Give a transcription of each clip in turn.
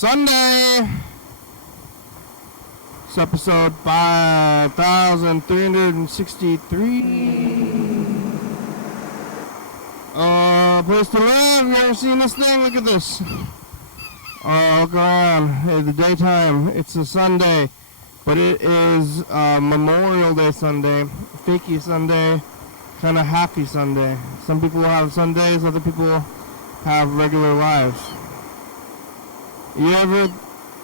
Sunday. It's episode 5363. Place to live. You ever seen this thing? Look at this. Look around. It's the daytime. It's a Sunday, but it is Memorial Day Sunday, fakey Sunday, kind of happy Sunday. Some people have Sundays, other people have regular lives. You ever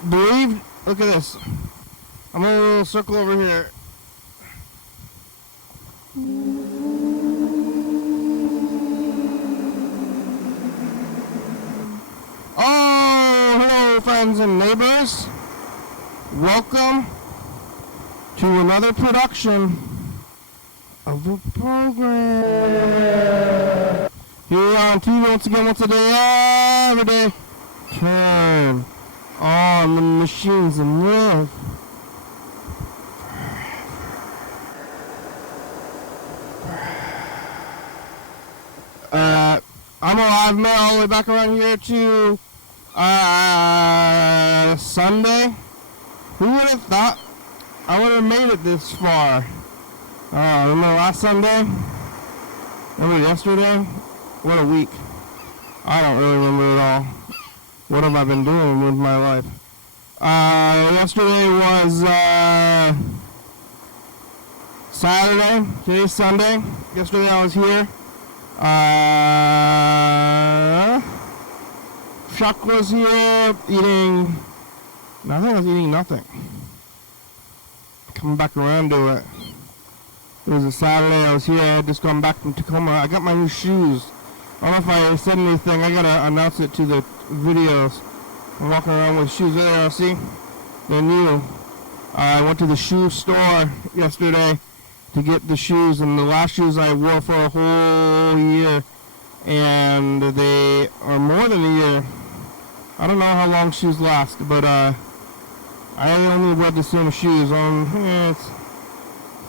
believed? Look at this. I'm in a little circle over here. Oh, hello friends and neighbors. Welcome to another production of a program. Here we are on TV once again, once a day, every day. Turn on the machines and live. I'm alive, man, all the way back around here to Sunday. Who would have thought I would have made it this far? Remember last Sunday? Remember yesterday? What a week. I don't really remember at all. What have I been doing with my life? Yesterday was Saturday. Today's Sunday. Yesterday I was here. Chuck was here eating. I think I was eating nothing. Coming back around to it. It was a Saturday. I was here. I had just gone back from Tacoma. I got my new shoes. I don't know if I said anything. I gotta announce it to the videos. I'm walking around with shoes there. See, they're new. I went to the shoe store yesterday to get the shoes, and the last shoes I wore for a whole year, and they are more than a year. I don't know how long shoes last, but I only wear the same shoes. It's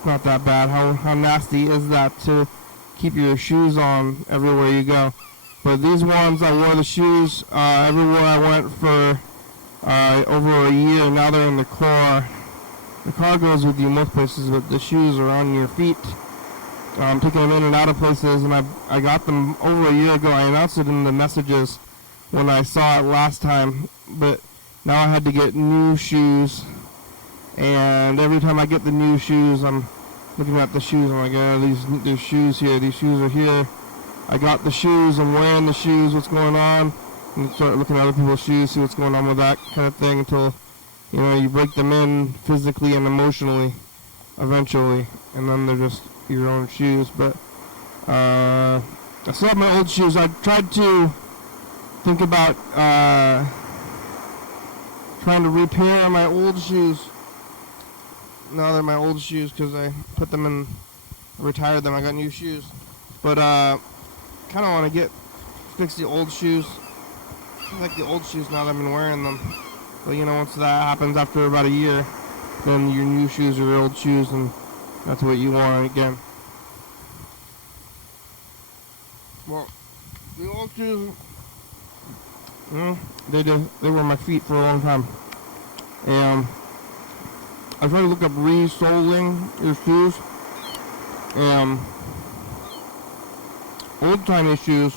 not that bad. How nasty is that to keep your shoes on everywhere you go? But these ones, I wore the shoes everywhere I went for over a year. Now they're in the car. The car goes with you most places, but the shoes are on your feet. I'm taking them in and out of places, and I got them over a year ago. I announced it in the messages when I saw it last time, but now I had to get new shoes. And every time I get the new shoes, I'm looking at the shoes. I'm like, these shoes here. These shoes are here. I got the shoes. I'm wearing the shoes. What's going on? And start looking at other people's shoes, see what's going on with that kind of thing until, you know, you break them in physically and emotionally eventually, and then they're just your own shoes. But I still have my old shoes. I tried to think about trying to repair my old shoes. Now they're my old shoes because I put them in, retired them. I got new shoes, but kind of want to fix the old shoes. I like the old shoes now that I've been wearing them. But you know, once that happens after about a year, then your new shoes are your old shoes, and that's what you want again. Well, the old shoes, you know, they were my feet for a long time. And I tried to look up re-soling your shoes. And old-timey shoes,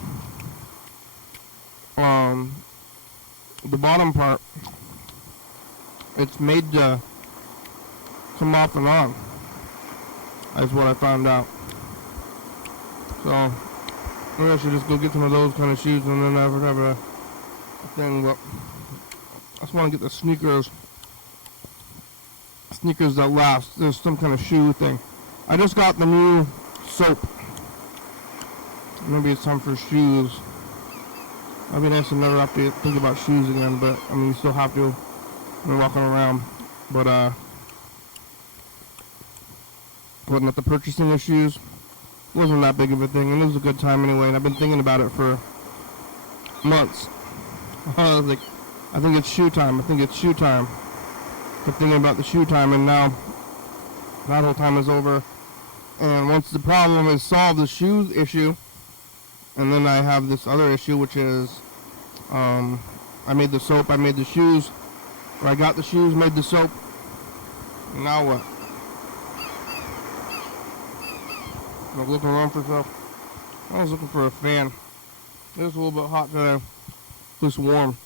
the bottom part, it's made to come off and on. That's what I found out. So maybe I should just go get some of those kind of shoes and then have a thing. But I just want to get the sneakers that last. There's some kind of shoe thing. I just got the new soap. Maybe it's time for shoes. It'd be nice to never have to think about shoes again, but I mean, you still have to when you're walking around. But wasn't at the purchasing of shoes. Wasn't that big of a thing, and it was a good time anyway. And I've been thinking about it for months. I was like, I think it's shoe time. Kept thinking about the shoe time, and now that whole time is over. And once the problem is solved, the shoes issue, and then I have this other issue, which is I made the soap, I made the shoes, or I got the shoes, made the soap. Now what? I'm looking around for stuff. I was looking for a fan. It was a little bit hot today. Just warm.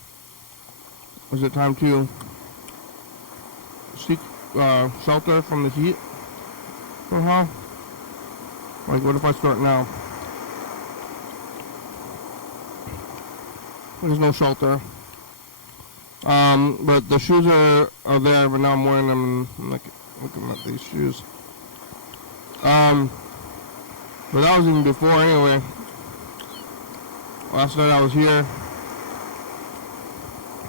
Is it time to seek shelter from the heat? Somehow? Like, what if I start now? There's no shelter. But the shoes are there, but now I'm wearing them and I'm like looking at these shoes. But that was even before anyway. Last night I was here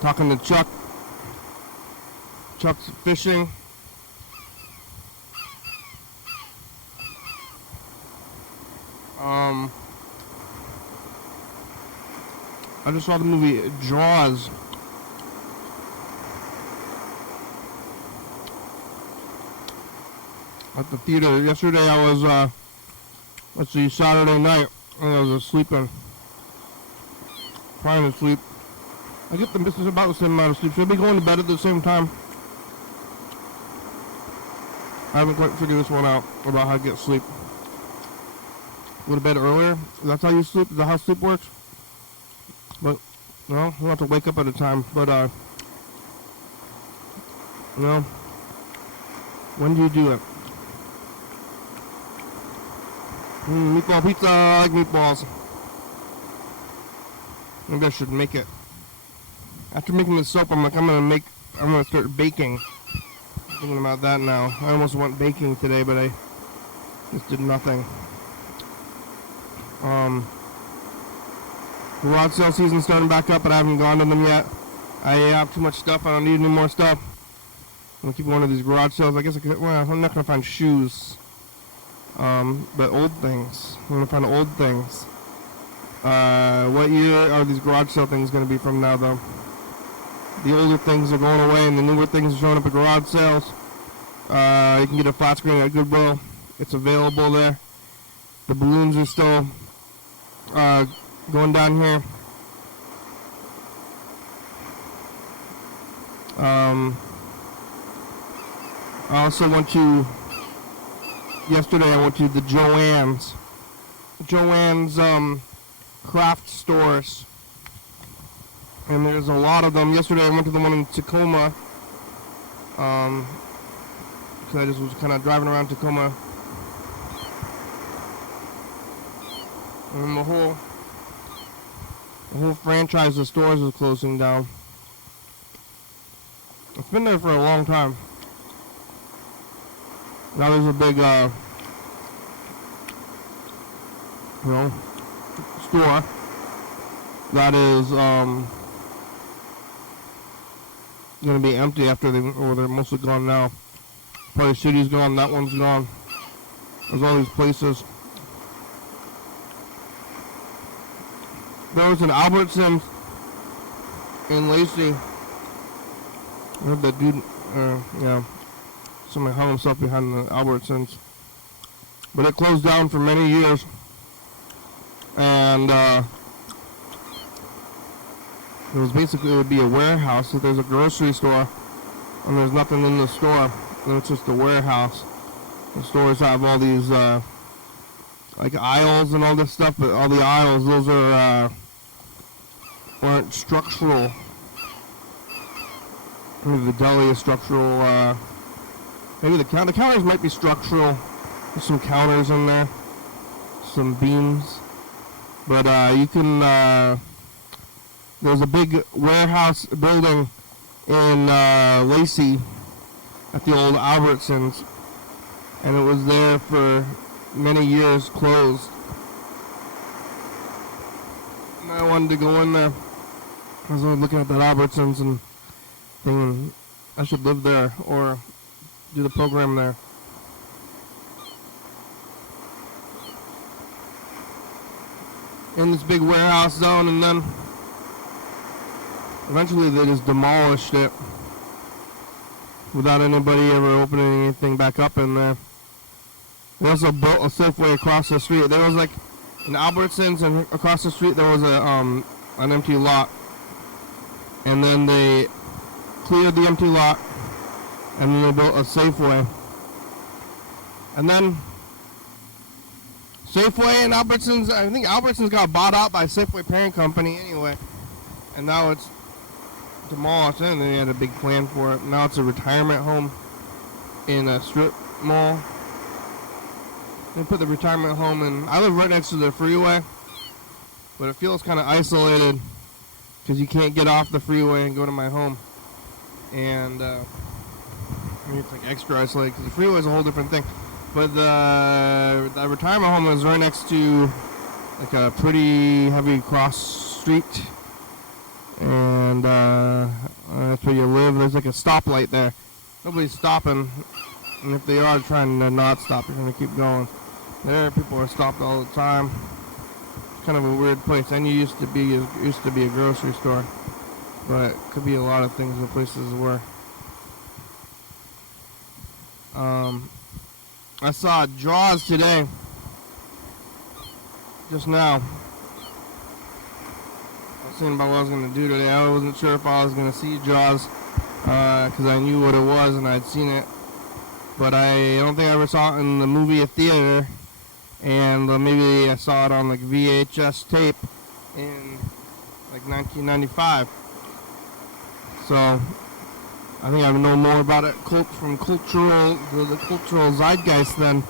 talking to Chuck. Chuck's fishing. I just saw the movie Jaws. At the theater. Yesterday I was, let's see, Saturday night, and I was sleeping. Trying to sleep. I get this is about the same amount of sleep. Should I be going to bed at the same time? I haven't quite figured this one out about how to get sleep. Go to bed earlier? That's how you sleep? Is that how sleep works? But, no, you don't have to wake up at a time. But, when do you do it? Meatball pizza, I like meatballs. Maybe I should make it. After making the soap, I'm gonna start baking. Thinking about that now. I almost went baking today, but I just did nothing. Garage sale season's starting back up, but I haven't gone to them yet. I have too much stuff. I don't need any more stuff. I'm gonna keep going to these garage sales. I guess I'm not gonna find shoes. But old things. I'm gonna find old things. What year are these garage sale things gonna be from now, though? The older things are going away, and the newer things are showing up at garage sales. You can get a flat screen at Goodwill. It's available there. The balloons are still going down here. I also went to. Yesterday I went to the Joann's craft stores, and there's a lot of them. Yesterday I went to the one in Tacoma, because I just was kind of driving around Tacoma, and the whole franchise of stores is closing down. It's been there for a long time. Now there's a big, store that is going to be empty after they're mostly gone now. Party City's gone, that one's gone. There's all these places. There was an Albertsons in Lacey. I heard that dude, somebody hung himself behind the Albertsons. But it closed down for many years. And it would be a warehouse. So there's a grocery store and there's nothing in the store. And it's just a warehouse. The stores have all these like aisles and all this stuff, but all the aisles, those aren't structural. Maybe the deli is structural. Maybe the counters might be structural. There's some counters in there, some beams. But you can, there's a big warehouse building in Lacey at the old Albertsons, and it was there for many years closed. And I wanted to go in there. I was looking at that Albertsons and thinking I should live there or do the program there. In this big warehouse zone, and then eventually they just demolished it without anybody ever opening anything back up in there. They also built a Safeway across the street. There was like an Albertsons, and across the street there was an empty lot. and then they cleared the empty lot, and then they built a Safeway. And then Safeway and Albertsons, I think Albertsons got bought out by Safeway parent company anyway, and now it's demolished, and they had a big plan for it. Now it's a retirement home in a strip mall. They put the retirement home in. I live right next to the freeway, but it feels kind of isolated because you can't get off the freeway and go to my home. And I mean, it's like extra isolated because the freeway is a whole different thing. But the retirement home is right next to like a pretty heavy cross street, and that's where you live. There's like a stoplight there. Nobody's stopping, and if they are trying to not stop, you're going to keep going. There, people are stopped all the time. It's kind of a weird place. And it used to be a grocery store, but it could be a lot of things the places were. I saw Jaws today, just now. I was thinking about what I was going to do today. I wasn't sure if I was going to see Jaws, because I knew what it was and I'd seen it. But I don't think I ever saw it in the movie theater, and maybe I saw it on like VHS tape in like 1995. So I think I know more about it from the cultural zeitgeist than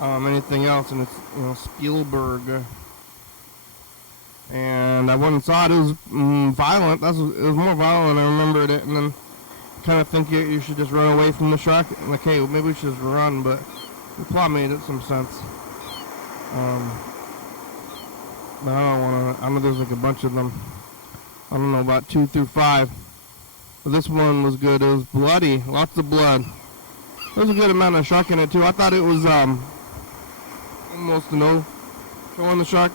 anything else, and it's Spielberg. And I went and saw it. It was violent. It was more violent than I remembered it, and then kind of think you should just run away from the shark. Like, hey, well, maybe we should just run, but the plot made it some sense. But I don't want to. I know there's like a bunch of them. I don't know, about 2 through 5. But this one was good. It was bloody, lots of blood. There's a good amount of shark in it too. I thought it was almost no showing the shark.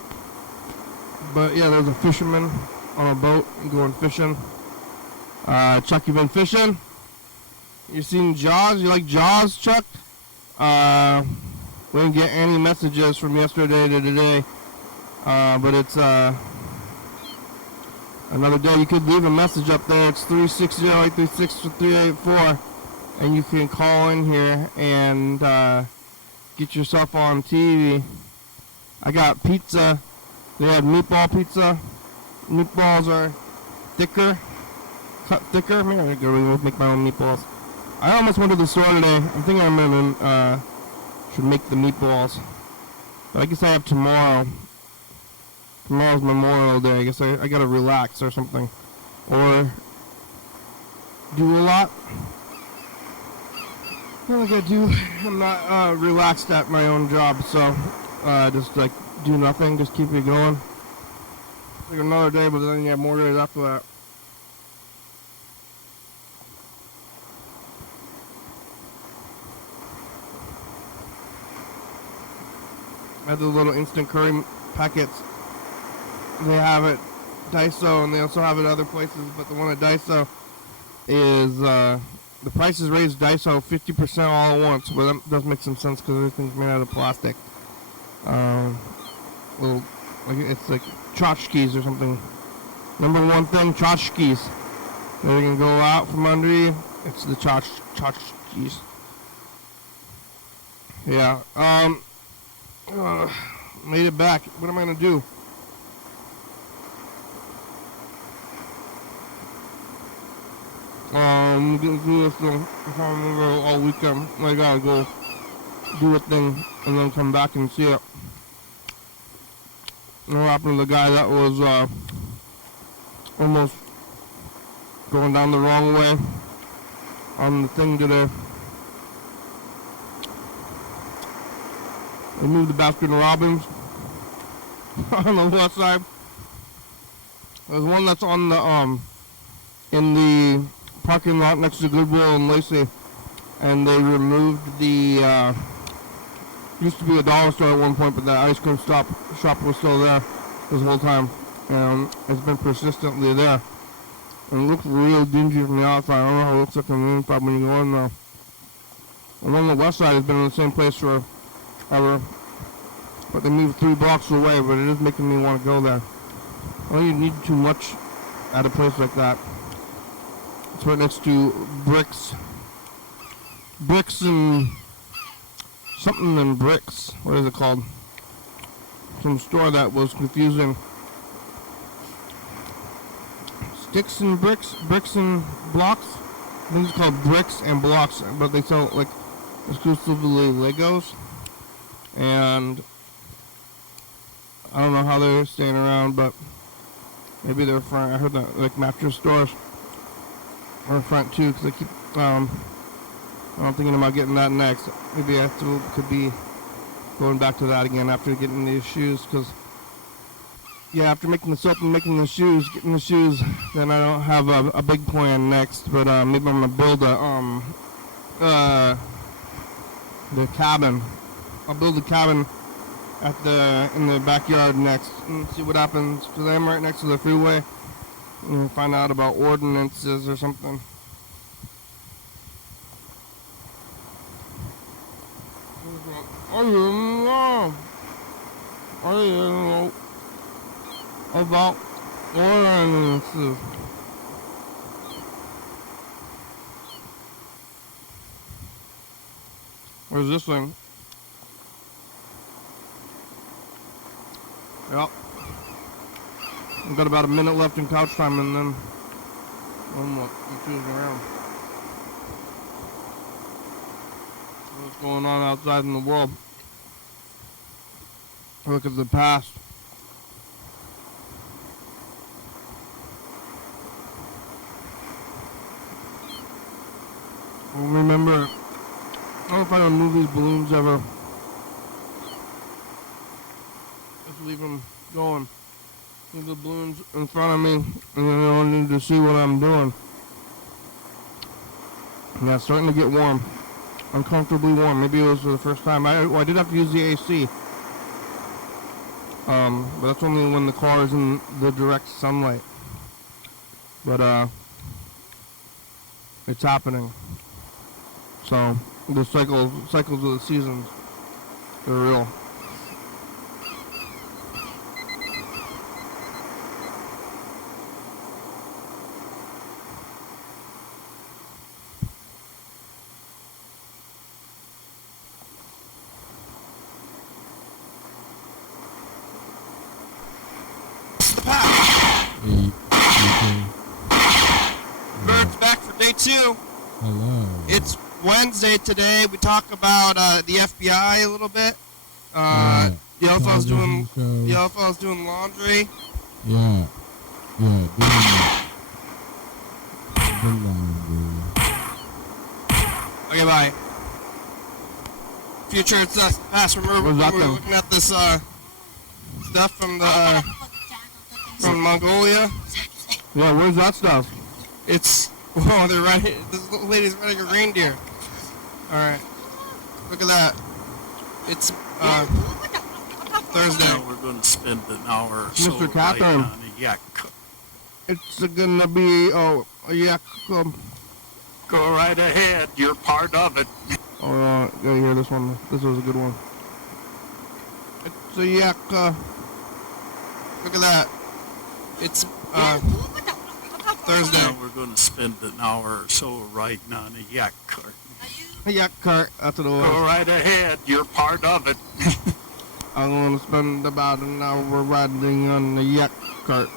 But yeah, there's a fisherman on a boat going fishing. Chuck, you been fishing? You seen Jaws? You like Jaws, Chuck? We didn't get any messages from yesterday to today. But it's another day. You could leave a message up there. It's 360-836-384. And you can call in here and get yourself on TV. I got pizza. They had meatball pizza. Meatballs are thicker. Cut thicker. Maybe I'm going to make my own meatballs. I almost went to the store today. I'm thinking I'm going to should make the meatballs. But I guess I have tomorrow. Tomorrow's Memorial Day. I guess I got to relax or something. Or do a lot. I feel like I do. I'm not relaxed at my own job, so just like do nothing, just keep it going. Like another day, but then you have more days after that. I had the little instant curry packets. They have it Daiso, and they also have it other places, but the one at Daiso is the price is raised Daiso 50% all at once, but that does make some sense because everything's made out of plastic. Little, like it's like tchotchkes or something. Number one thing, tchotchkes. They can go out from under you. It's the tchotchkes. Yeah. Made it back. What am I gonna do? I'm gonna do this thing. I'm gonna go all weekend. I gotta go do a thing and then come back and see it. What happened to the guy that was almost going down the wrong way on the thing today? They moved the Baskin Robbins on the left side. There's one that's on the in the parking lot next to Goodwill and Lacey, and they removed the used to be a dollar store at one point, but the ice cream shop was still there this whole time, and it's been persistently there. And it looks real dingy from the outside. I don't know how it looks like from the inside when you go in there. And on the west side, it's been in the same place forever, but they moved 3 blocks away. But it is making me want to go there. Well, you need too much at a place like that. It's right next to Bricks and something in Bricks. What is it called? Some store that was confusing. Sticks and Bricks and Blocks. I think it's called Bricks and Blocks, but they sell like exclusively Legos. And I don't know how they're staying around, but maybe they're front. I heard that like mattress stores are front too, because I keep I'm thinking about getting that next. Maybe I could be going back to that again after getting these shoes, because yeah, after making the soap and making the shoes, getting the shoes, then I don't have a big plan next. But maybe I'm gonna build the cabin. I'll build a cabin in the backyard next and see what happens, because I'm right next to the freeway. And find out about ordinances or something. I don't know about ordinances. Where's this thing? Yep. I've got about a minute left in couch time, and then I'm choosing around. What's going on outside in the world? Look at the past. Well, remember, I don't know if I don't move these balloons ever. Just leave them going. Leave the balloons in front of me, and then I don't need to see what I'm doing. Yeah, it's starting to get warm. Uncomfortably warm. Maybe it was for the first time. I did have to use the AC. But that's only when the car is in the direct sunlight. But it's happening. So the cycles of the seasons, they're real. Bird's back for day 2. Hello. It's Wednesday today. We talk about the FBI a little bit. Yellow fella's doing laundry. Yeah. Doing the laundry. Okay, bye. Future, it's us. Past. Remember when we were looking at this stuff from Mongolia? Yeah, where's that stuff? It's they're riding. This little lady's riding a reindeer. All right, look at that. It's Thursday. Now we're going to spend an hour or so Mr. Catherine. on a yak. It's gonna be a yak. Go right ahead. You're part of it. Oh, gotta hear this one. This was a good one. It's a yak. Look at that. It's Thursday. Now we're going to spend an hour or so riding on a yak cart. A yak cart. That's what it was. Go right ahead. You're part of it. I'm gonna spend about an hour riding on the yak cart.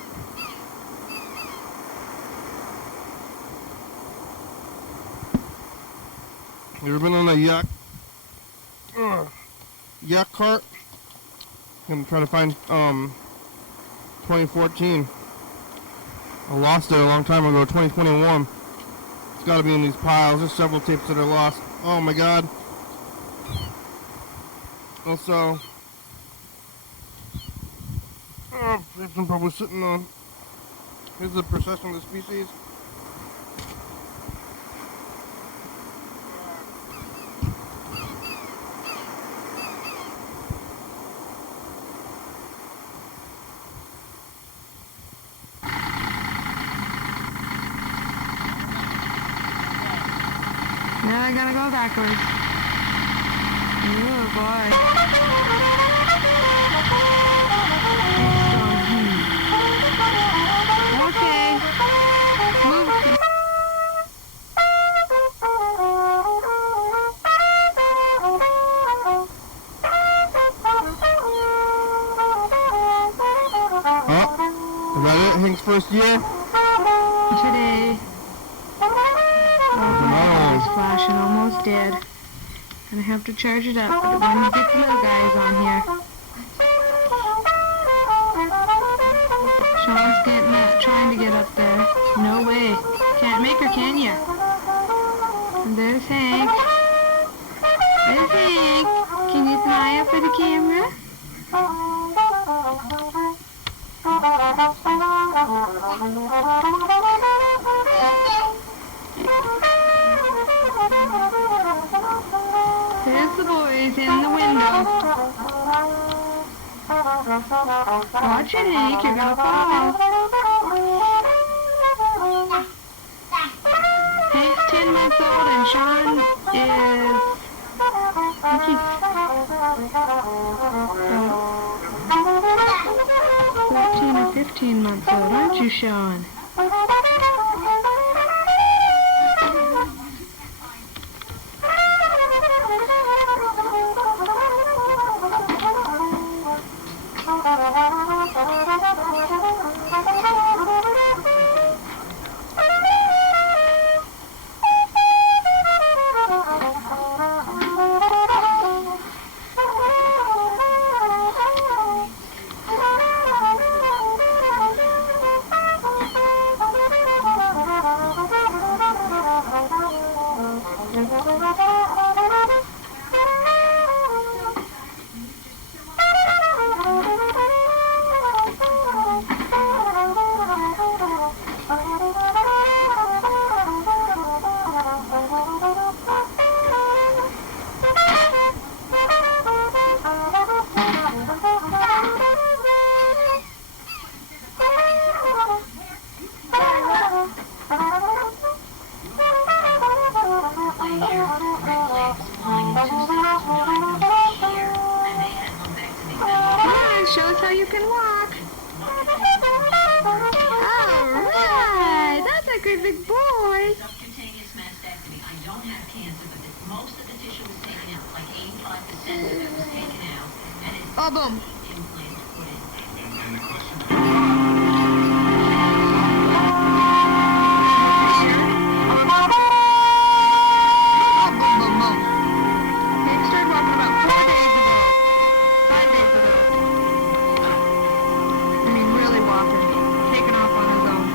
You ever been on a yak cart? I'm trying to find 2014. I lost it a long time ago. 2021. It's got to be in these piles. There's several tapes that are lost. Oh my God. Also, I'm probably sitting on. Here's the procession of the species. Now I gotta go backwards. Oh boy. Okay. Move. first year? Today. Oh, the battery's flashing, almost dead. And I have to charge it up, but when you get the little guys on here. Sean's trying to get up there. No way. Can't make her, can ya? And there's Hank. There's Hank. Can you smile for the camera? There's the boys in the window. Watch it, Hank, you're gonna fall. Hank's 10 months old and Sean is... I think he's 14 or 15 months old, aren't you, Sean? Show us how you can walk. Alright, that's a great big boy. Subcutaneous mastectomy. I don't have cancer, but most of the tissue was taken out. Like 85% of it was taken out. And it's Oh, boom. implants put in. And the question Hank started walking about 4 days ago. 5 days ago. I mean, really walking. Taking off on his own.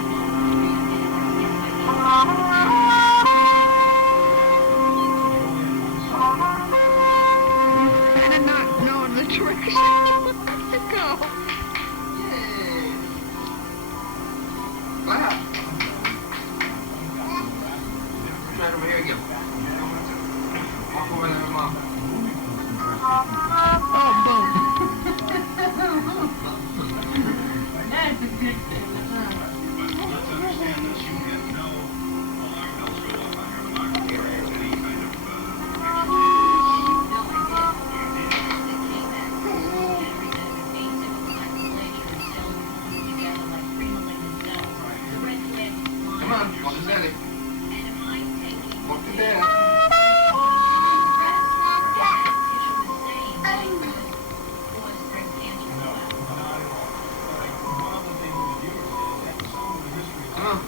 Kind of not knowing the direction to go. Right over here again. Walk over there, Mom. Oh, boom. That's a good thing. Let's understand this. You get no alarm bells go off on your alarm or any kind of Come on, walk to Daddy. Walk to Dad. Come on.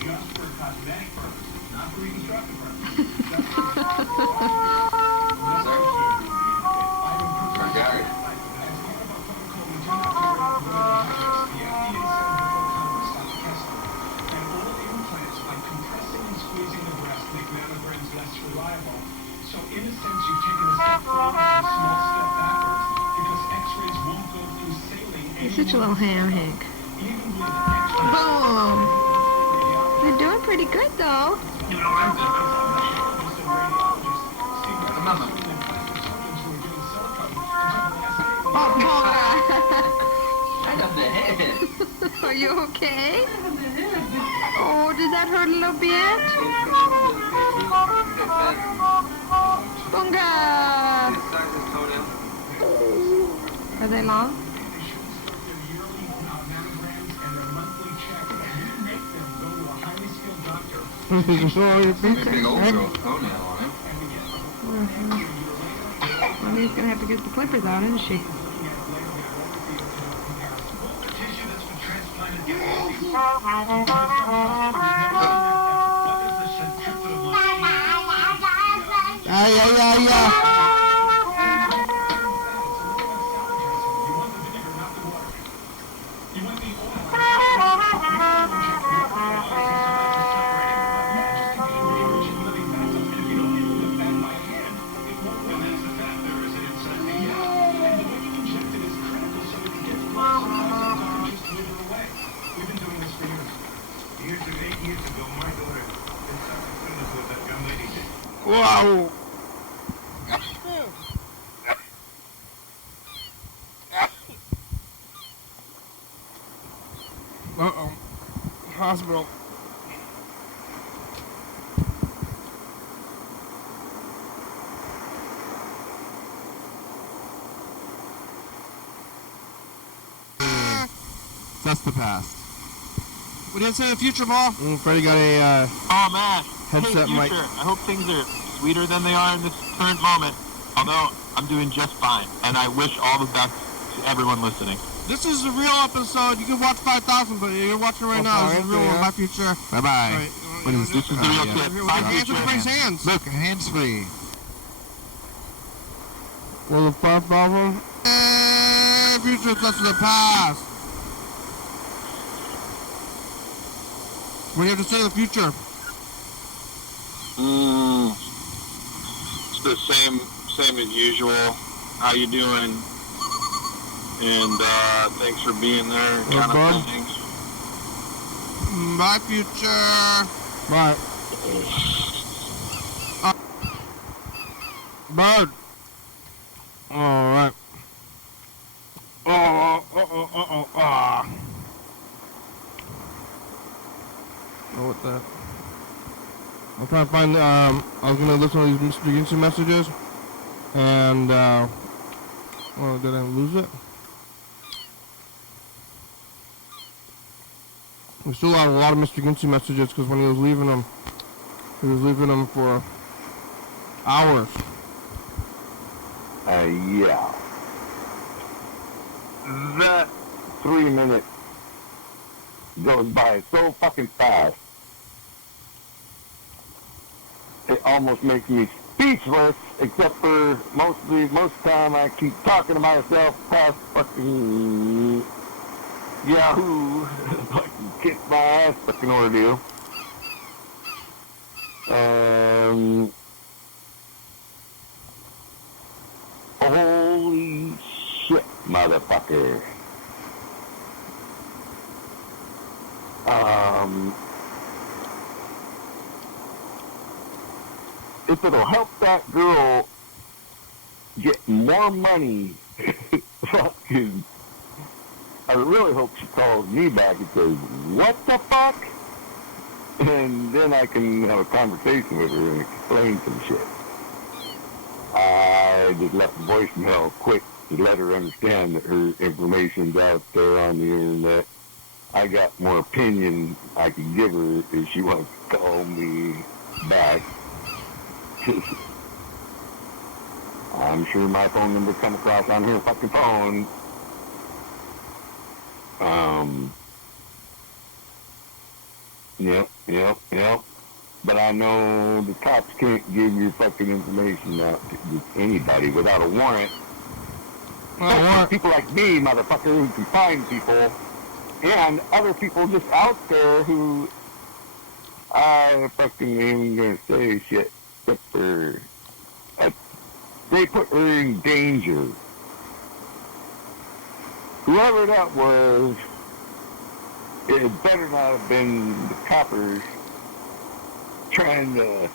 just for cosmetic purposes, not for reconstructive purposes. Sorry, Gary. So in a sense, you've taken a step forward and a small step backwards because X-rays won't go through saline. He's such a little ham, Hank. Even with X-rays. Boom. You're doing pretty good, though. You know, I'm good. Mama. Oh, boy. I got the head. Are you okay? Oh, does that hurt a little bit? Bunga! Are they long? Big old girl toenail on him. Well, he's gonna have to get the clippers out, isn't she? Wow. Uh-oh. Hospital. That's the past. What did you say in the future, Paul? Freddie got a Oh man, headset hey, mic. future. I hope things are sweeter than they are in this current moment. Although I'm doing just fine, and I wish all the best to everyone listening. This is a real episode. You can watch 5,000, but you're watching right now. This is a real one. Bye, future. Bye bye. Right. What is This is the real tip. Bye, Hands future. with Frank's hands. Look, hands free. Well, the 5,000. Future, that's the past. What do you have to say in the future? It's the same as usual. How you doing? And thanks for being there. Kind bud. of things. Bye, future. Bye. Bird. All right. Oh, what that? I'm trying to find. I was gonna listen to these Mr. Ginsu messages, and well, did I lose it? We still have a lot of Mr. Ginsu messages because when he was leaving them for hours. Yeah. That 3 minutes goes by so fucking fast. It almost makes me speechless, except for most time I keep talking to myself past fucking Yahoo, fucking kick my ass fucking ordeal. Holy shit, motherfucker. If it'll help that girl get more money, fucking, I really hope she calls me back and says, what the fuck? And then I can have a conversation with her and explain some shit. I just left a voicemail quick to let her understand that her information's out there on the internet. I got more opinion I could give her if she wants to call me back. I'm sure my phone number come across on her fucking phone. Yep. But I know the cops can't give your fucking information out to anybody without a warrant. People like me, motherfucker, who can find people, and other people just out there who I fucking ain't gonna say shit, except for they put her in danger. Whoever that was, it had better not have been the coppers trying to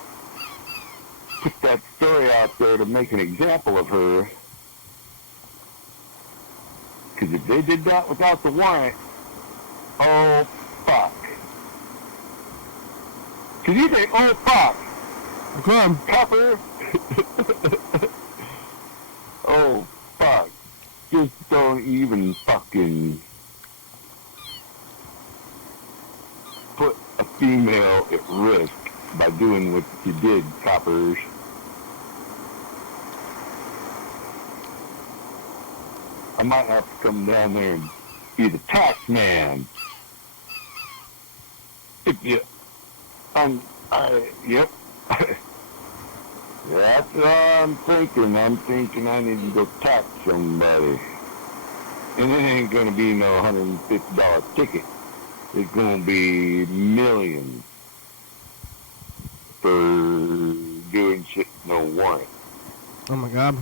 put that story out there to make an example of her. Because if they did that without the warrant, oh fuck. Can you say, oh fuck? Come. Copper? Oh fuck. Just don't even fucking put a female at risk by doing what you did, coppers. I might have to come down there and be the tax man Yeah. Yep. That's what I'm thinking. I'm thinking I need to go tax somebody. And it ain't gonna be no $150 ticket. It's gonna be millions for doing shit no warrant. Oh my God.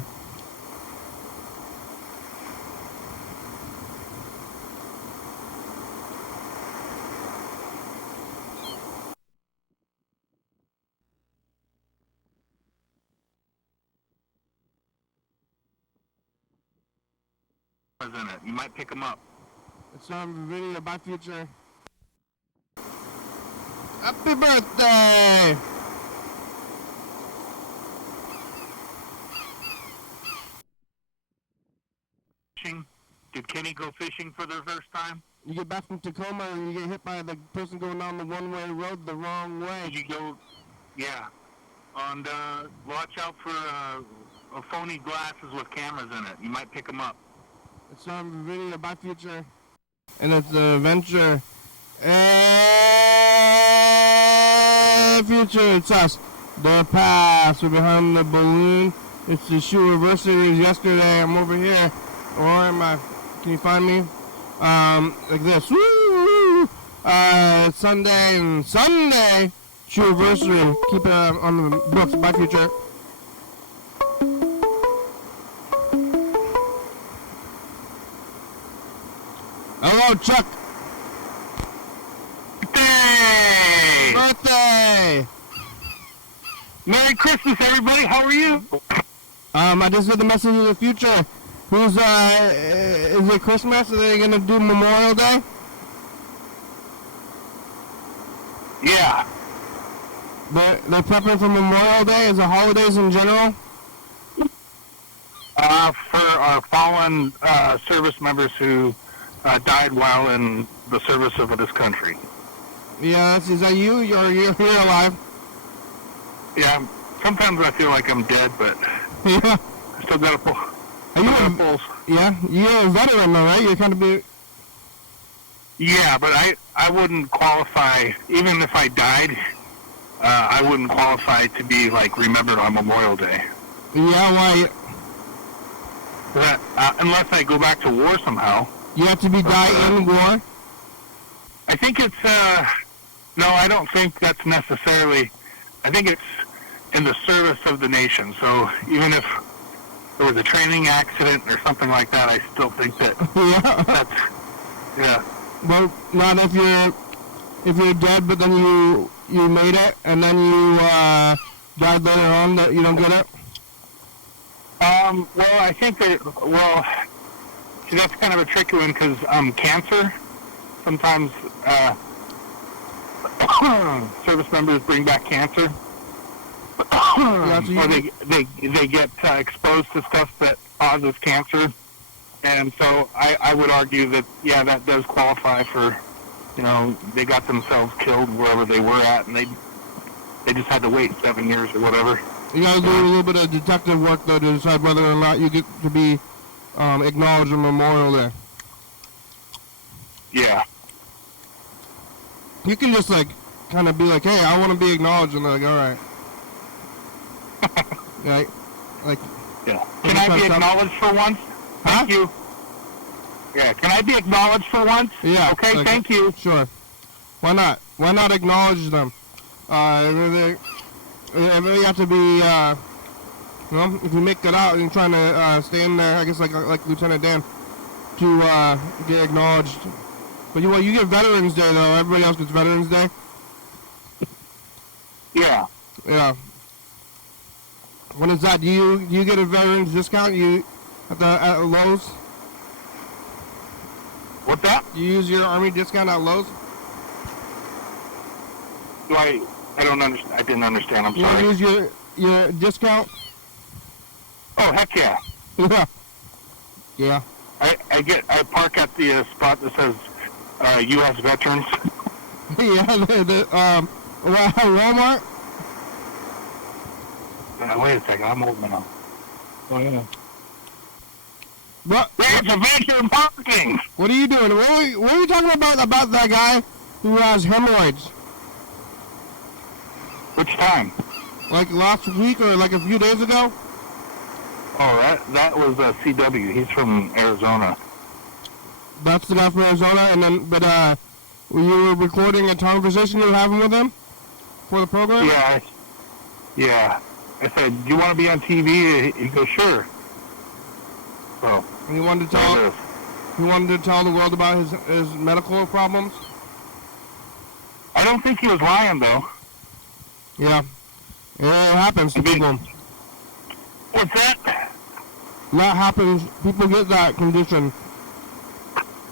In it. You might pick them up. It's on video. Bye, future. Happy birthday! Fishing? Did Kenny go fishing for the first time? You get back from Tacoma and you get hit by the person going down the one-way road the wrong way. Did you go? Yeah. And watch out for phony glasses with cameras in it. You might pick them up. It's on video. Bye, future. And it's the Venture. Hey, future, it's us. The past. We're behind the balloon. It's the shoe reversing yesterday. I'm over here. Or am I? Can you find me? Like this. Woo! It's Sunday and Sunday. Shoe anniversary. Keep it on the books. Bye, future. Hello, Chuck. Birthday! Birthday! Merry Christmas, everybody. How are you? I just did the message of the future. Who's, is it Christmas? Are they gonna do Memorial Day? Yeah. They're prepping for Memorial Day as a holidays in general? For our fallen service members who died while in the service of this country. Yeah, is that you? You're alive. Yeah, sometimes I feel like I'm dead, but Yeah. I still got a pulse. Yeah, you're a veteran though, right? You're kind of be... Yeah, but I wouldn't qualify, even if I died, I wouldn't qualify to be, like, remembered on Memorial Day. Yeah, why? Unless I go back to war somehow. You have to be die in war? I think it's, no, I don't think that's necessarily, I think it's in the service of the nation. So even if there was a training accident or something like that, I still think that that's, yeah. Well, not if you're dead, but then you made it, and then you died later on, that you don't get it? Well, I think that, see, that's kind of a tricky one, because cancer, sometimes service members bring back cancer. Or they get exposed to stuff that causes cancer. And so I would argue that, yeah, that does qualify for, you know, they got themselves killed wherever they were at, and they just had to wait 7 years or whatever. You gotta do a little bit of detective work, though, to decide whether or not you get to be acknowledged on Memorial Day. Yeah. You can just, like, kind of be like, hey, I want to be acknowledged, and they're like, all right. Like, yeah. Can I be acknowledged for once? Thank you. Yeah, can I be acknowledged for once? Yeah. Okay, like, thank you. Sure. Why not? Why not acknowledge them? They have to be, well, if you make it out and you're trying to stay in there, I guess like Lieutenant Dan, to get acknowledged. But you get Veterans Day, though. Everybody else gets Veterans Day. Yeah. Yeah. When is that? Do you get a veterans discount? You at Lowe's? What's that? You use your Army discount at Lowe's? I don't understand. I didn't understand. I'm sorry. You use your discount? Oh, heck yeah. Yeah. Yeah. I park at the spot that says U.S. Veterans. Yeah, Walmart? Wait a second, I'm old now. Oh, yeah. What? There's a vacuum parking! What are you doing? What are you talking about that guy who has hemorrhoids? Which time? Like last week or like a few days ago? Oh, that was CW. He's from Arizona. That's the guy from Arizona, and then, but you were recording a conversation you were having with him for the program? Yeah. I said, do you want to be on TV? He goes, sure. So, and you wanted to tell the world about his medical problems? I don't think he was lying, though. Yeah. It happens to people. What's that? That happens. People get that condition.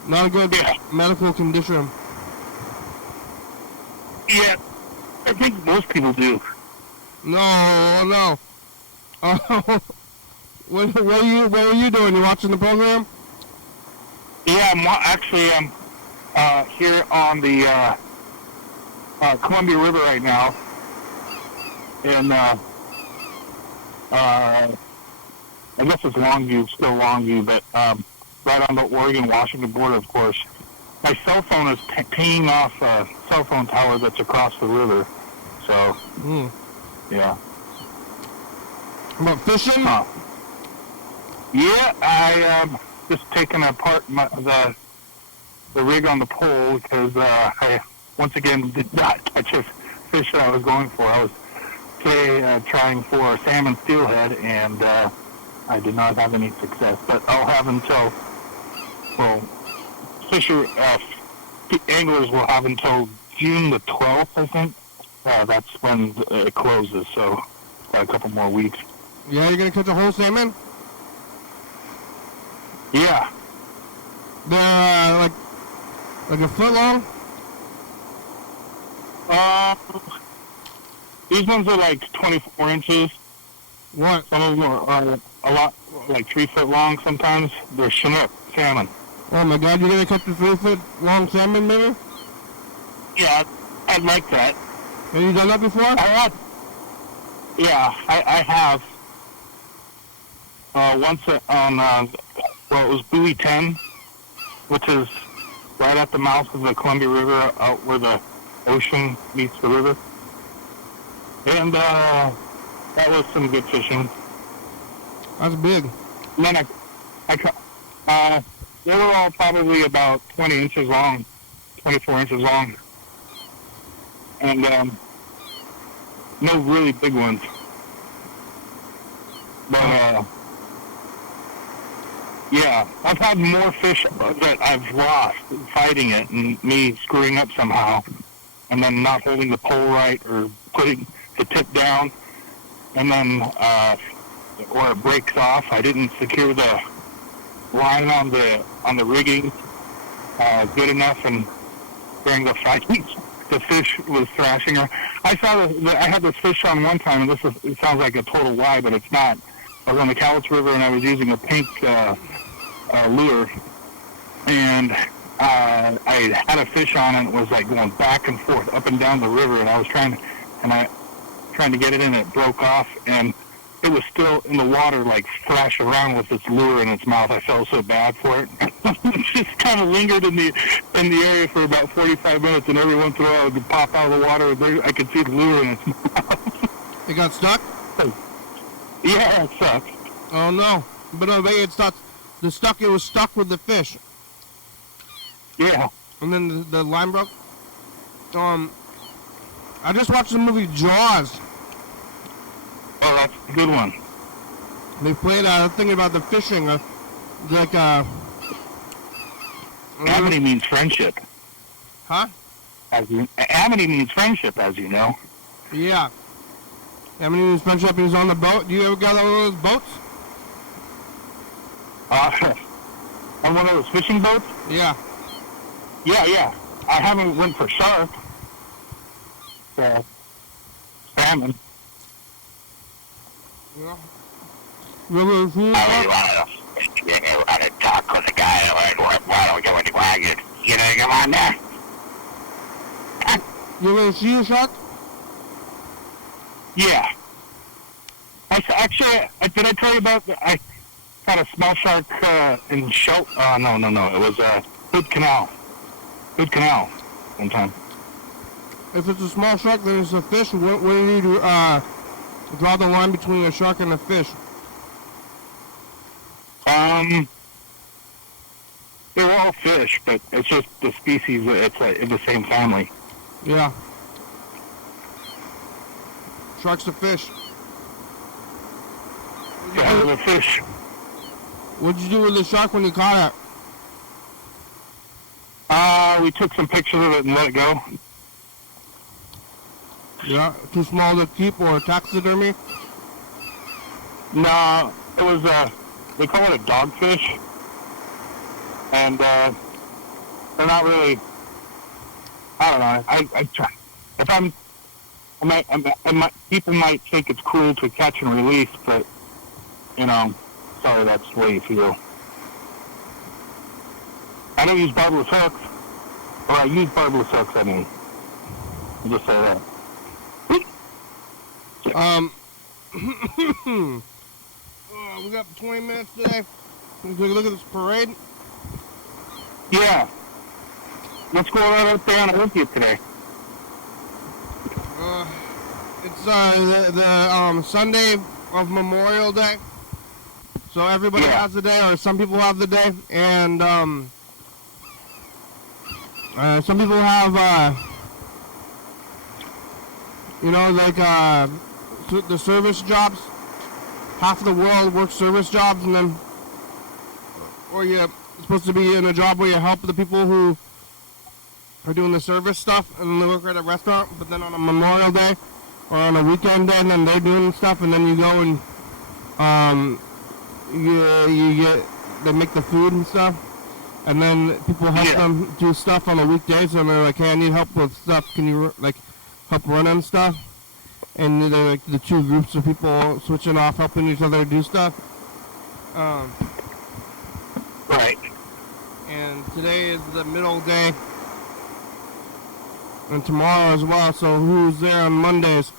Not a good medical condition. Yeah. I think most people do. No. What are you doing? You watching the program? Yeah, I'm here on the Columbia River right now. And I guess it's Longview, still Longview, but right on the Oregon-Washington border, of course. My cell phone is pinging off a cell phone tower that's across the river. So, yeah. About fishing? Yeah, I just taken apart the rig on the pole because I once again did not catch a fish that I was going for. I was today trying for a salmon steelhead, and I did not have any success. But I'll have until, anglers will have until June the 12th, I think. That's when it closes, so got a couple more weeks. Yeah, you're going to catch a whole salmon? Yeah. They're like a foot long? These ones are like 24 inches. What? Some of them are a lot, like 3 foot long sometimes. They're Chinook salmon. Oh my God, you're going to catch a 3 foot long salmon, maybe? Yeah, I'd like that. Have you done that before? I have. Once on, it was Buoy 10, which is right at the mouth of the Columbia River, out where the ocean meets the river. And that was some good fishing. That's big. And then they were all probably about 20 inches long, 24 inches long. And no really big ones. But yeah, I've had more fish that I've lost fighting it and me screwing up somehow, and then not holding the pole right or putting the tip down, and then or it breaks off. I didn't secure the line on the rigging good enough, and during the fighting, the fish was thrashing her. I had this fish on one time, and it sounds like a total lie, but it's not. I was on the Cowlitz River, and I was using a pink lure, and I had a fish on, and it was like going back and forth, up and down the river, and I was trying to get it in, and it broke off, and it was still in the water, like thrash around with its lure in its mouth. I felt so bad for it. It just kind of lingered in the area for about 45 minutes, and every once in a while it would pop out of the water, and I could see the lure in its mouth. It got stuck? Yeah, it sucked. Oh no! But it stuck. It was stuck with the fish. Yeah. And then the line broke. I just watched the movie Jaws. Oh, that's a good one. They played a thing about the fishing, Amity means friendship. Huh? Amity means friendship, as you know. Yeah. Amity means friendship. He's on the boat. Do you ever got on one of those boats? On one of those fishing boats? Yeah. Yeah. I haven't went for shark. Salmon. Yeah. Really? I want to talk with the guy. Why don't we go in the wagon? You know, come on there. You ever see a shark? Yeah. Actually, did I tell you about I had a small shark in Shell? No. It was Hood Canal. Hood Canal one time. If it's a small shark, then it's a fish. Where do you draw the line between a shark and a fish? They're all fish, but it's just the species. It's in the same family. Yeah. Shark's a fish. Yeah, the fish. What'd you do with the shark when you caught We took some pictures of it and let it go. it? Yeah. Too small to keep or taxidermy? No, it was they call it a dogfish, and they're not really. I don't know. I try. If people might think it's cool to catch and release, but sorry, that's the way you feel. I don't use barbless hooks, or I use barbless hooks. I mean, I'll just say that. We got 20 minutes today. Can we take a look at this parade? Yeah. What's going on out there on Olympia today? It's the Sunday of Memorial Day. So everybody has the day, or some people have the day, and some people have the service jobs. Half of the world works service jobs, and then, or you're supposed to be in a job where you help the people who are doing the service stuff, and they work at a restaurant. But then on a Memorial Day or on a weekend day, and then they're doing stuff, and then you go and they make the food and stuff, and then people help them do stuff on the weekdays, and they're like, hey, I need help with stuff. Can you help run and stuff? And they're like the two groups of people switching off, helping each other do stuff. Right. And today is the middle day, and tomorrow as well. So who's there on Mondays?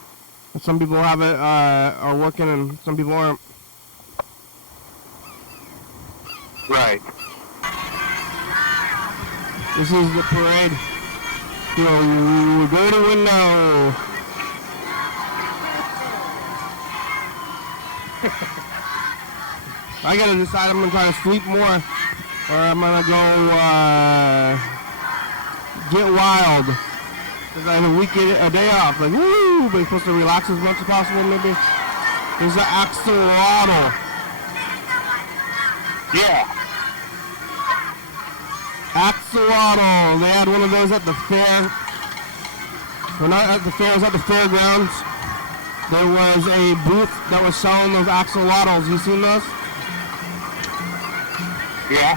Some people have it, are working, and some people aren't. Right. This is the parade. You dirty window. I gotta decide I'm gonna try to sleep more, or I'm gonna go get wild. Cause I have a day off, like woo, but you're supposed to relax as much as possible. Maybe there's an axolotl. Yeah. Axolotl. They had one of those at the fair. Well, not at the fair. It was at the fairgrounds. There was a booth that was selling those axolotls. You seen those? Yeah.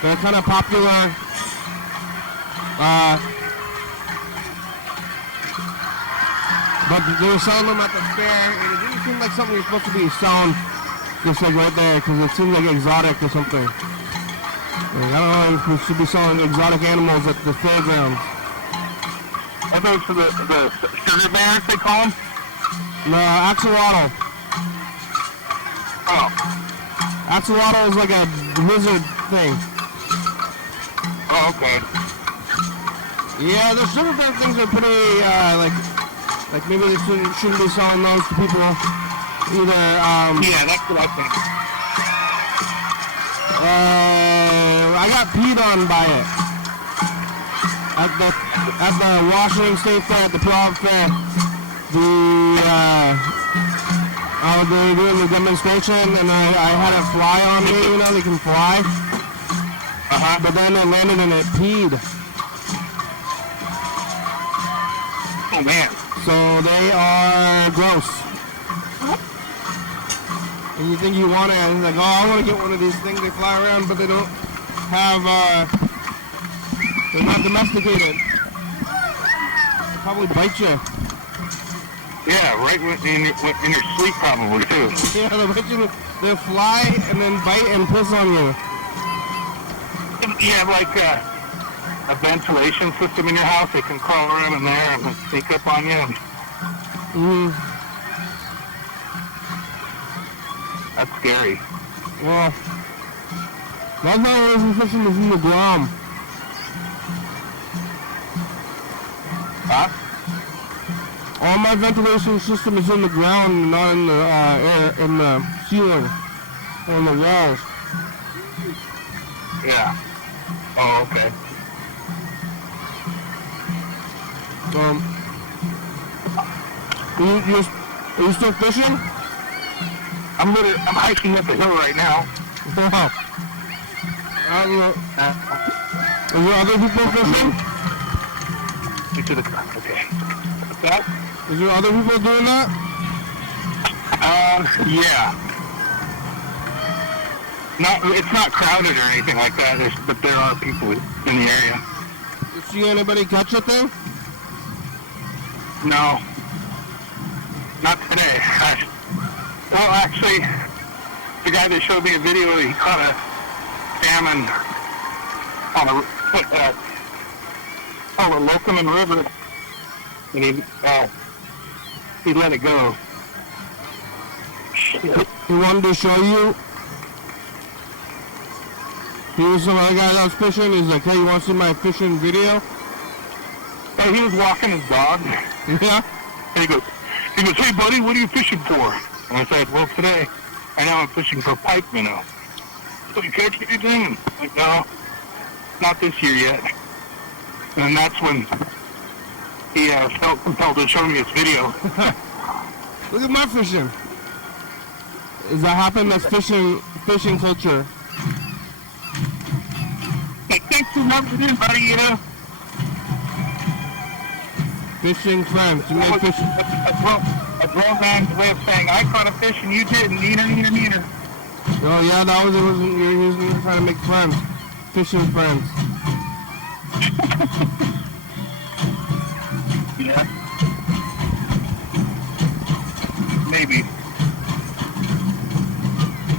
They're kind of popular. But they were selling them at the fair, and it didn't seem like something you're supposed to be selling just like right there, because it seemed like exotic or something. Like, I don't know if we should be selling exotic animals at the fairgrounds. Are those for the sugar bears, they call them? No, axolotl. Oh. Axolotl is like a lizard thing. Oh, okay. Yeah, the sugar bear things are pretty, like maybe they shouldn't be selling those to people either, Yeah, that's what I think. I got peed on by it. At the Washington State Fair, at the Pro Fair, they were doing the demonstration, and I had it fly on me, they can fly. But then it landed and it peed. Oh, man. So they are gross. And you think you want it, and it's like, oh, I want to get one of these things. They fly around, but they don't have, they're not domesticated. They'll probably bite you. Yeah, right in your sleep probably, too. Yeah, they'll bite you. They'll fly and then bite and piss on you. You have like a ventilation system in your house. They can crawl around in there and sneak up on you. That's scary. Well, that's not what I'm fishing is in the ground. Huh? All my ventilation system is in the ground, not in the air, in the ceiling, or in the walls. Yeah. Oh, okay. Are you still fishing? I'm hiking up the hill right now. Wow. Is there other people fishing? Into the car. Okay. What's that? Is there other people doing that? Yeah. It's not crowded or anything like that, but there are people in the area. You see anybody catch a thing? No. Not today. Well, actually, the guy that showed me a video, he caught a salmon on the Locoman River, and he let it go. Shit. He wanted to show you. He was some other guy that was fishing. He's like, hey, you want to see my fishing video? Hey, he was walking his dog. Yeah. And he goes, hey, buddy, what are you fishing for? And I said, well, today, I know I'm fishing for pike minnow. So you catch anything? And I'm like, no, not this year yet. And that's when he felt compelled to show me his video. Look at my fishing. Is that happening? That's fishing culture. Hey, thanks for rubbing it in, buddy, you know. Fishing friends. You make fish. A grown man's way of saying, I caught a fish and you didn't. Neener. Oh yeah, that was it. You're using it trying to make friends. Fishing friends. Yeah. Maybe.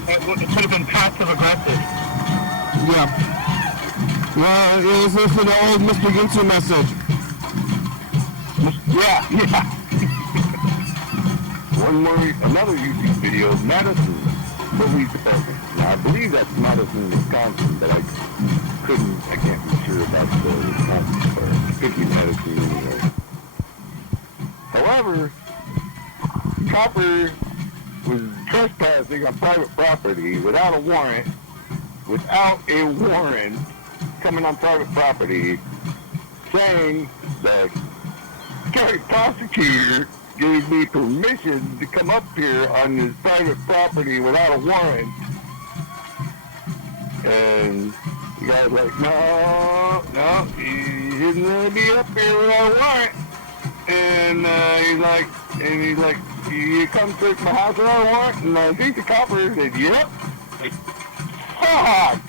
It could have been passive aggressive. Yeah. Well, it was listening to the old Mr. Ginsu message. Yeah. Another YouTube video of Madison Police Department. Now, I believe that's Madison, Wisconsin, but I can't be sure about the Wisconsin part. It could be Madison anyway. However, copper was trespassing on private property without a warrant, coming on private property, saying that county prosecutor gave me permission to come up here on his private property without a warrant. And the guy's like, no, you shouldn't really be up here without a warrant. And he's like, you come search my house without a warrant? And I think the copper said, yep. Like, fuck!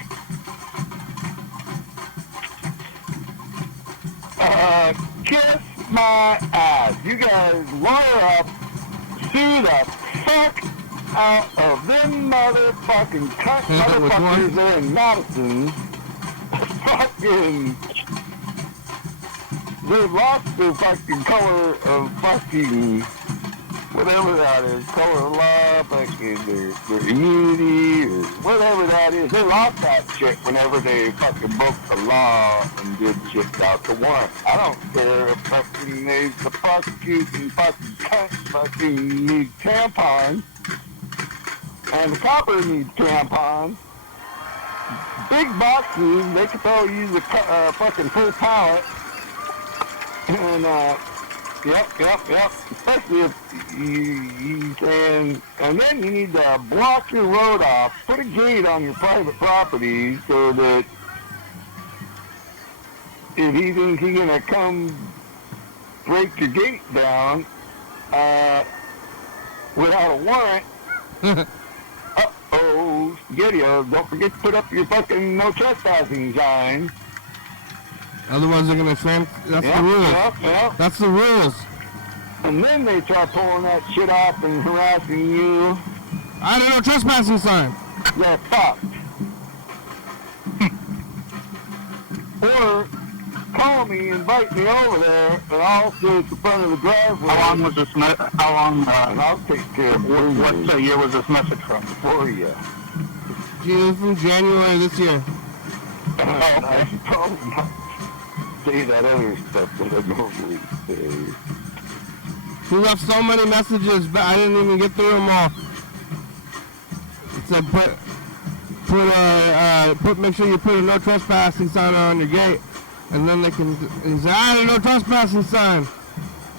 Kiss my ass. You guys lawyer up, sue the fuck out of them motherfucking cunt motherfuckers there in Madison. Fucking, they've lost their fucking color of fucking, whatever that is, color of law, fucking their immunity, or whatever that is. They lost that shit whenever they fucking broke the law and did shit without the warrant. I don't care if fucking the prosecuting fucking cunt fucking need tampons, and the copper needs tampons. Big boxes, they could probably use a fucking full pallet. And, Yep. Especially if you can, and then you need to block your road off, put a gate on your private property so that if he thinks he's gonna come break your gate down without a warrant, spaghetti-o, don't forget to put up your fucking no trespassing sign. Otherwise they're gonna that's the rules. Yep. That's the rules. And then they start pulling that shit off and harassing you. I had a no trespassing sign. They're fucked. Or call me, invite me over there, and I'll sit at the front of the driveway. How long was this and I'll take care of it. What year was this message from? For you. From January this year. Probably not. say that other stuff that I normally say. He left so many messages, but I didn't even get through them all. It said make sure you put a no trespassing sign on your gate, and then they can. He said, no trespassing sign.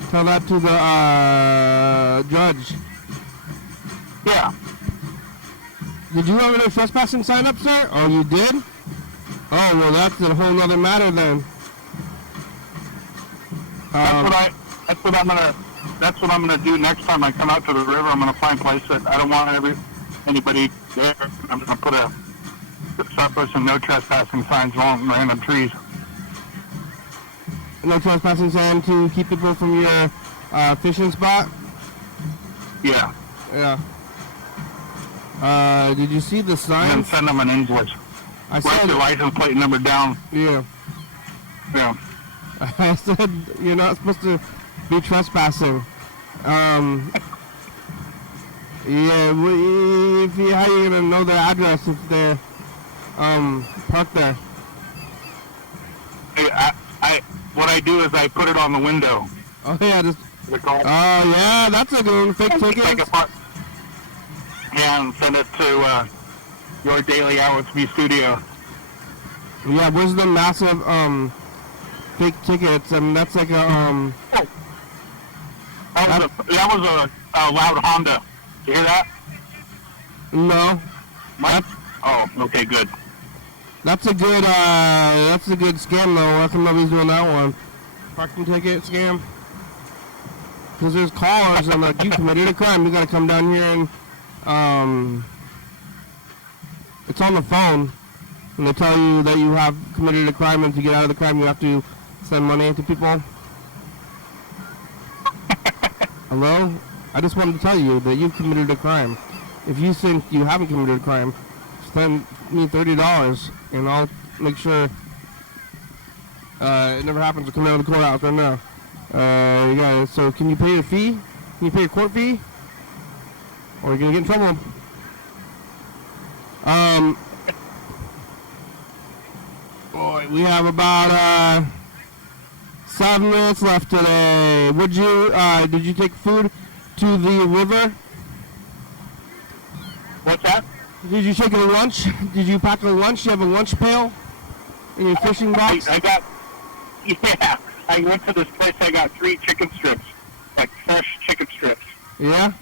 Tell that to the judge. Yeah. Did you have a no trespassing sign up, sir? Oh, you did? Oh, well, that's a whole nother matter then. That's what I'm gonna do next time I come out to the river. I'm gonna find a place that I don't want anybody there. I'm gonna start putting some no trespassing signs along random trees. No trespassing sign to keep people from your fishing spot? Yeah. Yeah. Did you see the sign? And then send them an invoice. Write the license plate number down. Yeah. Yeah. I said you're not supposed to be trespassing. Yeah, how are you gonna know their address if they're parked there? What I do is I put it on the window. Oh yeah, yeah, that's a good one. Fake tickets. Yeah, and send it to your Daily Hours Studio. Yeah, where's the massive fake tickets? I mean, that's like a That was a loud Honda. You hear that? No. Oh, okay, good. That's a good scam though. How come nobody's doing that one? Parking ticket scam? Because there's callers and like, you committed a crime. You gotta come down here and it's on the phone, and they tell you that you have committed a crime, and to get out of the crime, you have to send money to people. Hello? I just wanted to tell you that you've committed a crime. If you think you haven't committed a crime, send me $30, and I'll make sure it never happens to come out of the courthouse right now. Yeah, so can you pay a fee? Can you pay a court fee? Or you're gonna get in trouble. Boy, we have about 7 minutes left today. Did you take food to the river? What's that? Did you take a lunch? Did you pack a lunch? You have a lunch pail in your fishing box? I went to this place, I got 3 chicken strips, like fresh chicken strips. Yeah?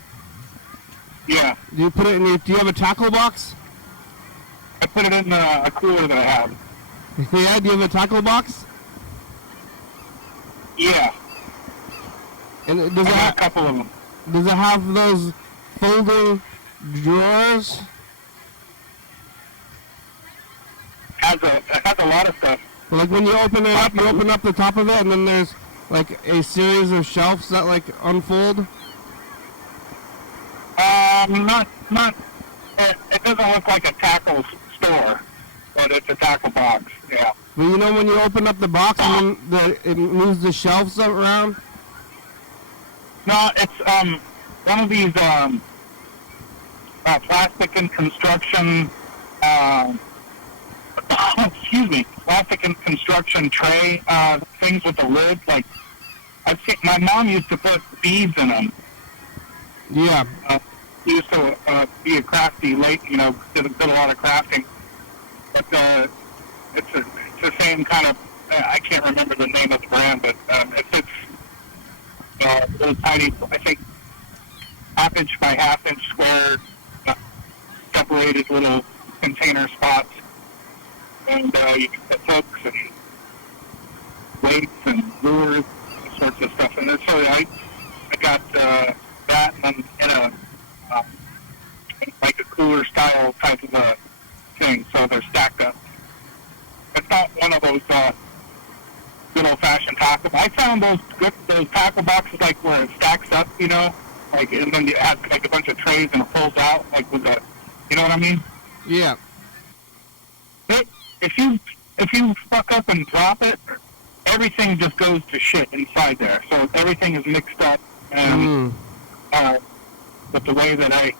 Yeah. Do you put it in do you have a tackle box? I put it in a cooler that I have. Yeah, do you have a tackle box? Yeah. And I got a couple of them. Does it have those folding drawers? It has a lot of stuff. Like when you open it up, you open up the top of it, and then there's like a series of shelves that like unfold. It doesn't look like a tackle store, but it's a tackle box. Yeah. But you know when you open up the box and then it moves the shelves around? No, it's one of these plastic and construction plastic and construction tray things with the lid. Like I've seen, my mom used to put beads in them. Yeah. She used to be a crafty did a lot of crafting. But it's the same kind of. I can't remember the name of the brand, but it's little tiny, I think, 1/2 inch by 1/2 inch square separated little container spots, and you can put hooks and weights and lures, all sorts of stuff. And so I got that, and then in a like a cooler style type of a thing, so they're stacked up. It's not one of those good old-fashioned tackle. I found those tackle boxes like where it stacks up, like, and then you have like a bunch of trays and it pulls out, like with the, you know what I mean? Yeah. If you fuck up and drop it, everything just goes to shit inside there. So everything is mixed up, and with the way that I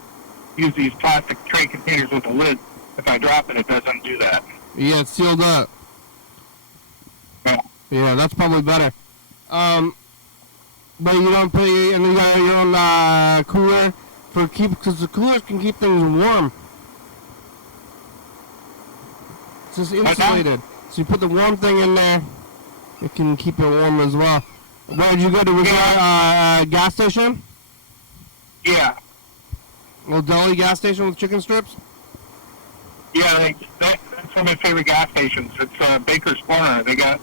use these plastic tray containers with the lid, if I drop it, it doesn't do that. Yeah, it's sealed up. Yeah. Yeah, that's probably better. But you don't put and you got your own cooler because the coolers can keep things warm. It's just insulated. So you put the warm thing in there, it can keep it warm as well. Where did you go to? Was there a gas station? Yeah. Little deli gas station with chicken strips? Yeah, that's one of my favorite gas stations. It's Baker's Corner. They got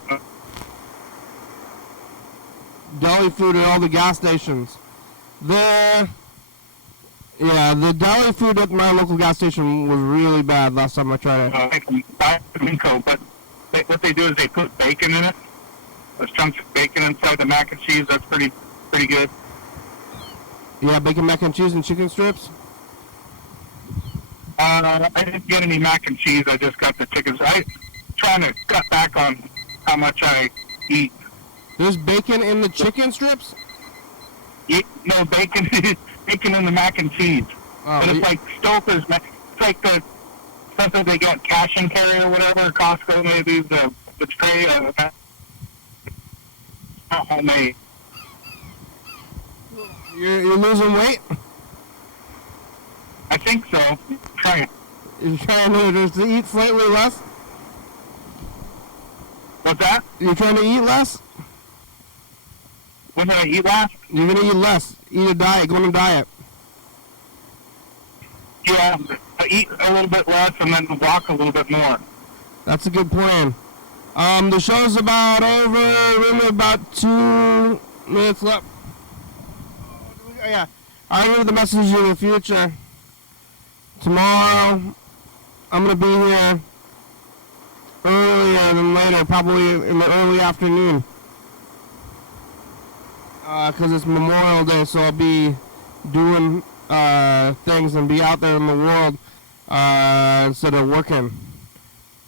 deli food at all the gas stations. The deli food at my local gas station was really bad last time I tried it. But what they do is they put bacon in it. There's chunks of bacon inside the mac and cheese. That's pretty good. Yeah, bacon, mac and cheese, and chicken strips? I didn't get any mac and cheese. I just got the chickens. I'm trying to cut back on how much I eat. There's bacon in the chicken strips? No, bacon bacon in the mac and cheese. Oh, and it's like Stouffer's. It's like the stuff that they got cash and carry or whatever. Costco maybe the tray. Not homemade. You're losing weight? I think so. Try it. You're trying to just eat slightly less? What's that? You're trying to eat less? When did I eat last? You're going to eat less. Eat a diet. Go on a diet. Yeah, I eat a little bit less and then walk a little bit more. That's a good plan. The show's about over. We have about 2 minutes left. Yeah. I remember the message in the future. Tomorrow, I'm going to be here earlier than later, probably in the early afternoon. Because it's Memorial Day, so I'll be doing things and be out there in the world instead of working.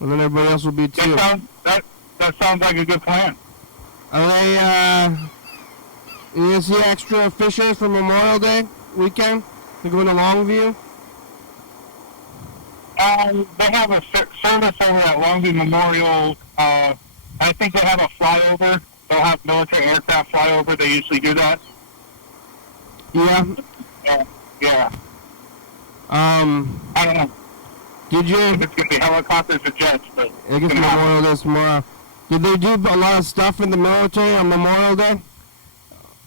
And then everybody else will be too. That sounds like a good plan. Are they, you gonna see extra fishers for Memorial Day weekend? They're going to Longview? They have a service over at Longview Memorial. I think they have a flyover. They'll have military aircraft flyover. They usually do that. Yeah. Yeah. I don't know. Did you? If it's going to be helicopters or jets, but I guess Memorial Day is tomorrow. Did they do a lot of stuff in the military on Memorial Day?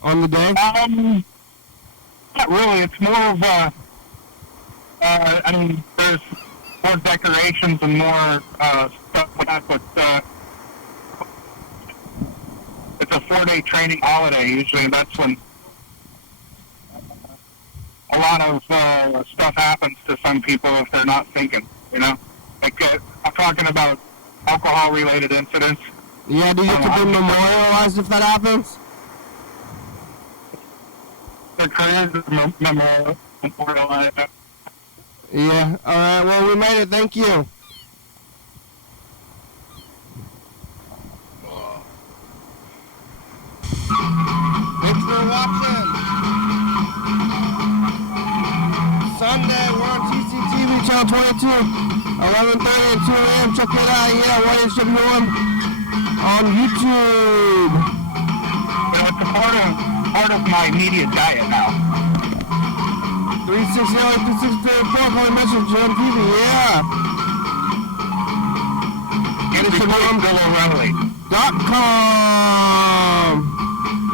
On the day? Not really. It's more of I mean, there's more decorations and more stuff like that, but it's a 4-day training holiday usually, and that's when a lot of stuff happens to some people if they're not thinking, you know? Like, I'm talking about alcohol-related incidents. Yeah, do you get to be memorialized if that happens? Their careers are memorialized. Yeah, alright, well, we made it, thank you. Thanks for watching. Sunday, we're on TCTV Channel 22, 11:30 and 2 a.m. Check it out, yeah, YDHWM on YouTube. It's a part of my media diet now. 360 364, calling message on TV, yeah. YDHWM.com.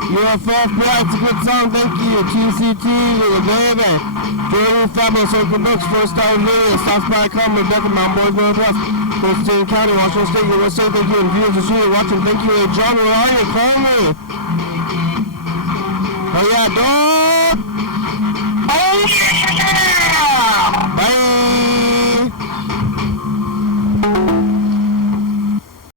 UFO, it's a good song, thank you. TCT, baby. Jordan Fabulous, Open Books, 4-star video, Southby.com, Rebecca, Mount Boys, Northwest, Thurston County, Washington State, USA, thank you. And viewers of you watching, thank you. Hey, John, where are you? Call me. Oh, yeah, dog. Oh, yeah.